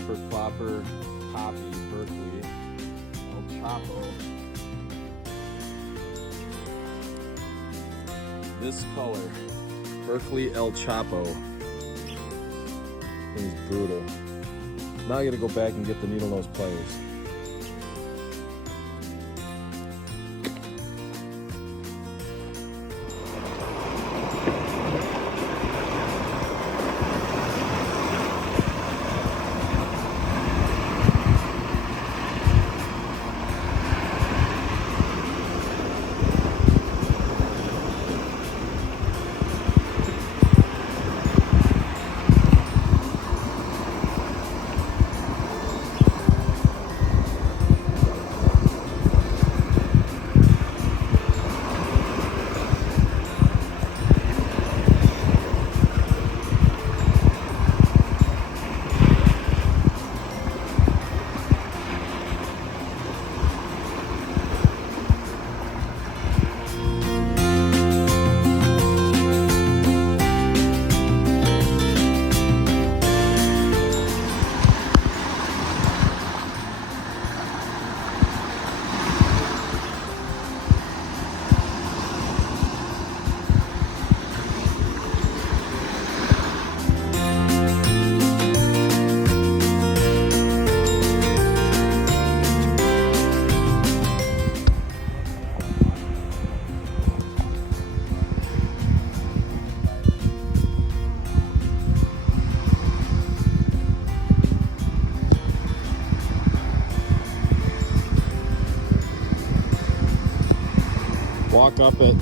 Whopper Plopper Poppy Berkeley El Chapo. This color, Berkeley El Chapo. Thing's brutal. Now I gotta go back and get the needle nose pliers. Walk up it.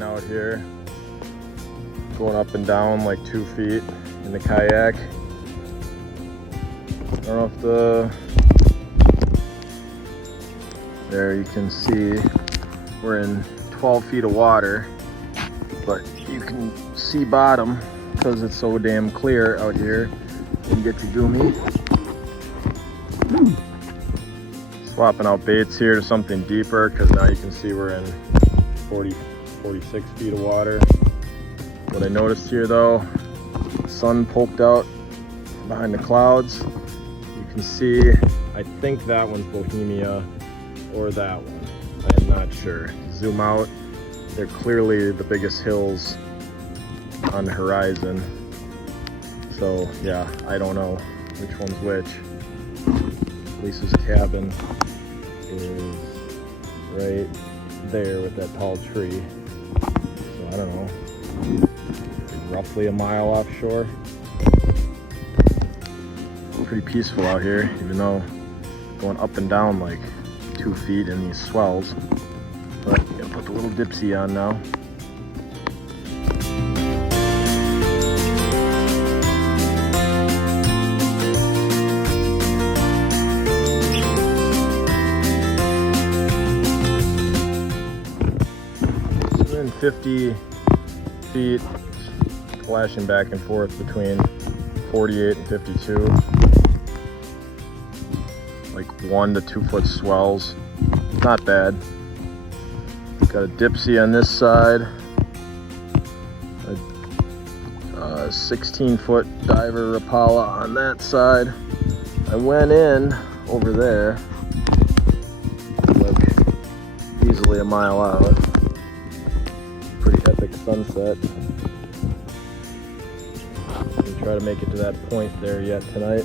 Out here, going up and down like 2 feet in the kayak. I don't know if there you can see we're in 12 feet of water, but you can see bottom because it's so damn clear out here. Didn't get to do me. Swapping out baits here to something deeper because now you can see we're in 46 feet of water. What I noticed here though, the sun poked out behind the clouds. You can see, I think that one's Bohemia or that one. I am not sure. Zoom out, they're clearly the biggest hills on the horizon. So yeah, I don't know which one's which. Lisa's cabin is right there with that tall tree. I don't know, roughly a mile offshore. Pretty peaceful out here, even though going up and down like 2 feet in these swells. But I'm gonna put the little dipsy on now. Swimming 50 feet, flashing back and forth between 48 and 52. Like 1 to 2 foot swells. Not bad. Got a dipsy on this side. A 16-foot diver Rapala on that side. I went in over there, like easily a mile out. Pretty epic sunset. We'll try to make it to that point there yet tonight.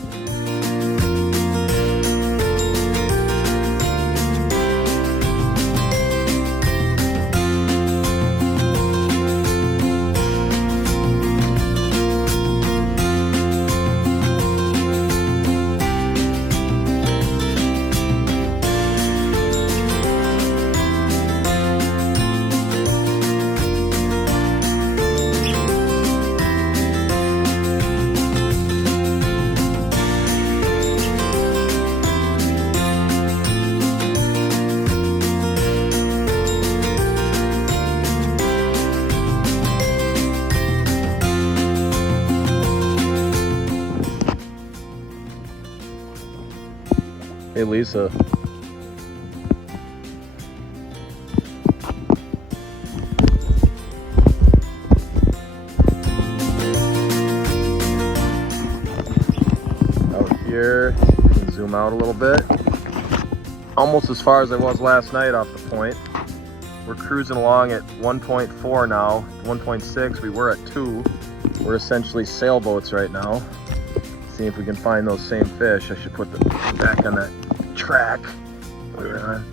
Hey, Lisa. Out here, you can zoom out a little bit. Almost as far as I was last night off the point. We're cruising along at 1.4 now, 1.6. We were at 2. We're essentially sailboats right now. See if we can find those same fish. I should put them back on that track we were on.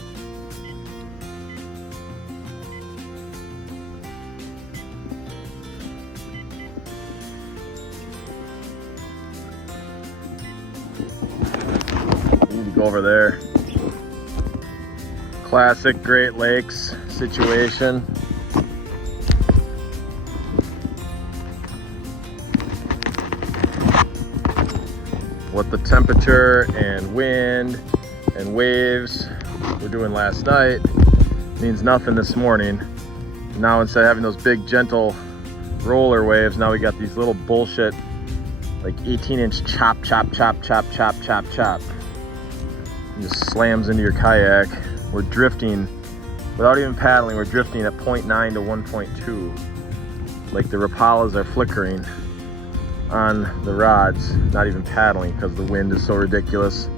We need to go over there. Classic Great Lakes situation. What the temperature and wind and waves were doing last night means nothing this morning. Now instead of having those big gentle roller waves, now we got these little bullshit like 18-inch chop, chop, chop, chop, chop, chop, chop. It just slams into your kayak. We're drifting without even paddling. We're drifting at 0.9 to 1.2. Like the Rapalas are flickering on the rods, not even paddling because the wind is so ridiculous.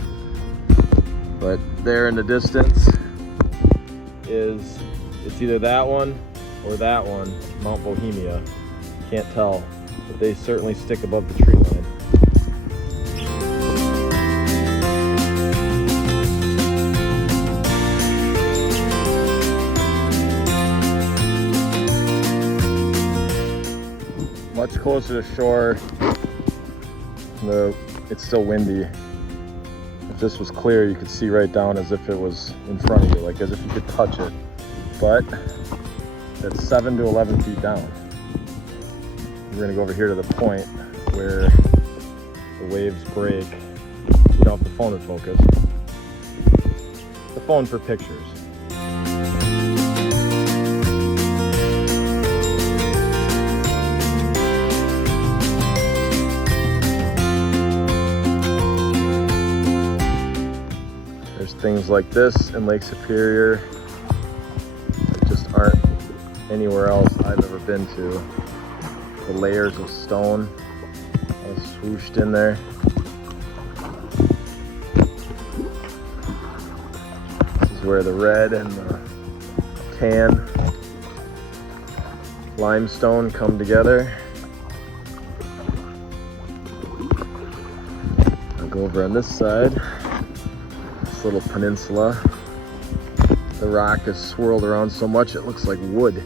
But there in the distance is, it's either that one or that one, Mount Bohemia. Can't tell, but they certainly stick above the tree line. Much closer to shore. It's still windy. If this was clear, you could see right down as if it was in front of you, like as if you could touch it. But that's 7 to 11 feet down. We're gonna go over here to the point where the waves break. You know, if the phone would focus. The phone for pictures. There's things like this in Lake Superior that just aren't anywhere else I've ever been to. The layers of stone all swooshed in there. This is where the red and the tan limestone come together. I'll go over on this side. Little peninsula. The rock is swirled around so much it looks like wood.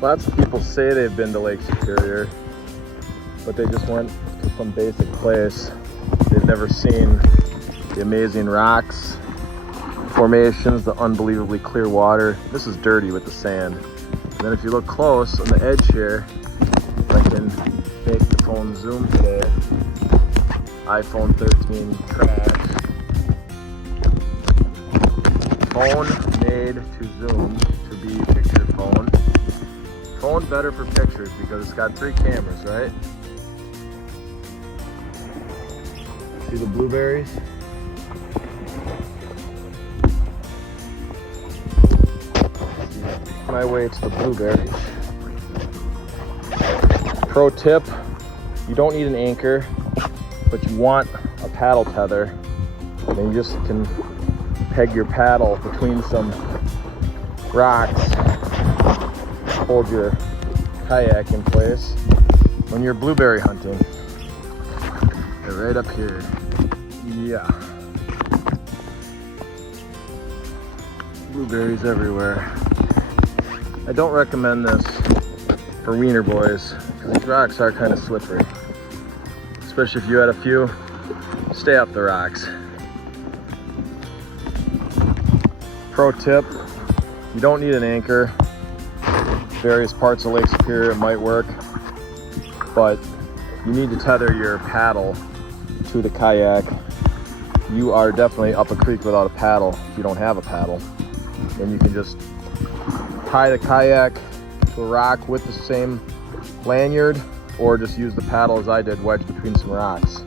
Lots of people say they've been to Lake Superior, but they just went to some basic place. They've never seen the amazing rocks, formations, the unbelievably clear water. This is dirty with the sand. And then if you look close on the edge here, if I can make the phone zoom today, iPhone 13 crash. Phone made to zoom to be picture phone. Phone better for pictures because it's got 3 cameras, right? See the blueberries? My way to the blueberries. Pro tip, you don't need an anchor, but you want a paddle tether. And you just can peg your paddle between some rocks, hold your kayak in place when you're blueberry hunting. right up here. Yeah. Blueberries everywhere. I don't recommend this for wiener boys because these rocks are kind of slippery. Especially if you had a few, stay off the rocks. Pro tip, you don't need an anchor. Various parts of Lake Superior it might work, but you need to tether your paddle to the kayak. You are definitely up a creek without a paddle if you don't have a paddle. Then you can just tie the kayak to a rock with the same lanyard, or just use the paddle as I did, wedged between some rocks.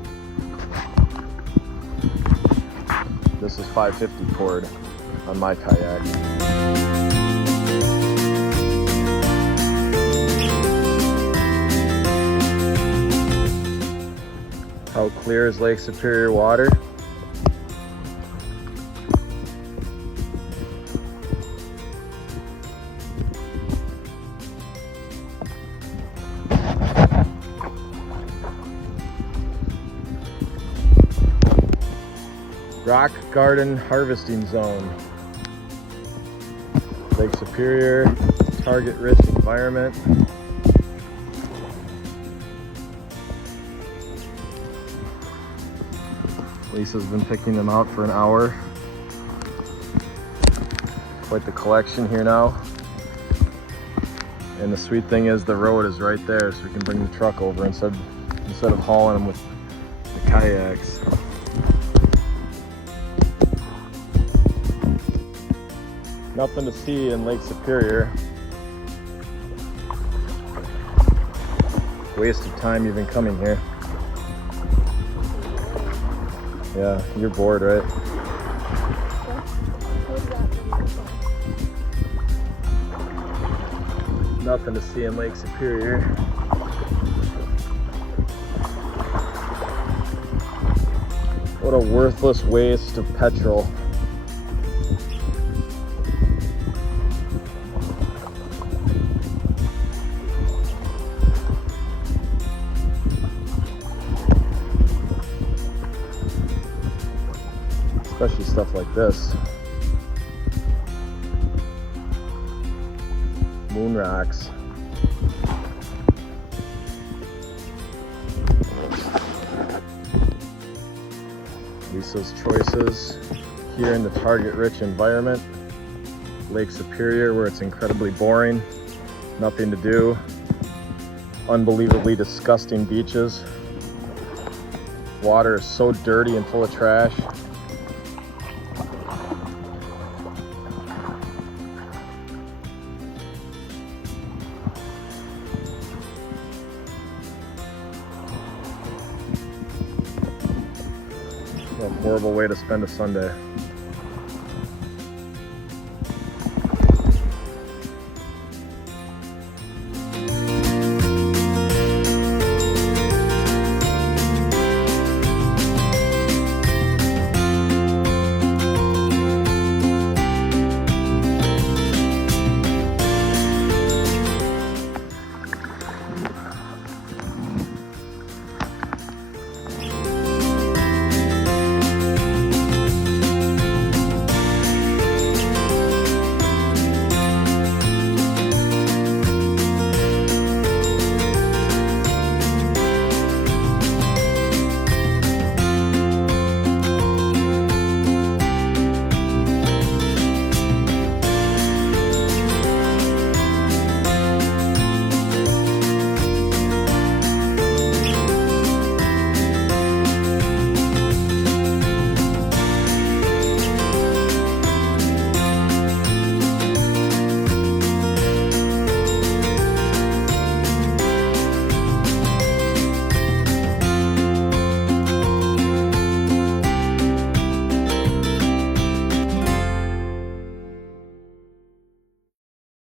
This is 550 cord on my kayak. How clear is Lake Superior water? Rock Garden Harvesting Zone. Lake Superior, target-rich environment. Lisa's been picking them out for an hour. Quite the collection here now. And the sweet thing is the road is right there, so we can bring the truck over instead of hauling them with the kayaks. Nothing to see in Lake Superior. Waste of time even coming here. Yeah, you're bored, right? Nothing to see in Lake Superior. What a worthless waste of petrol. Especially stuff like this. Moon rocks. Lisa's choices here in the target-rich environment. Lake Superior, where it's incredibly boring, nothing to do, unbelievably disgusting beaches. Water is so dirty and full of trash. What a horrible way to spend a Sunday.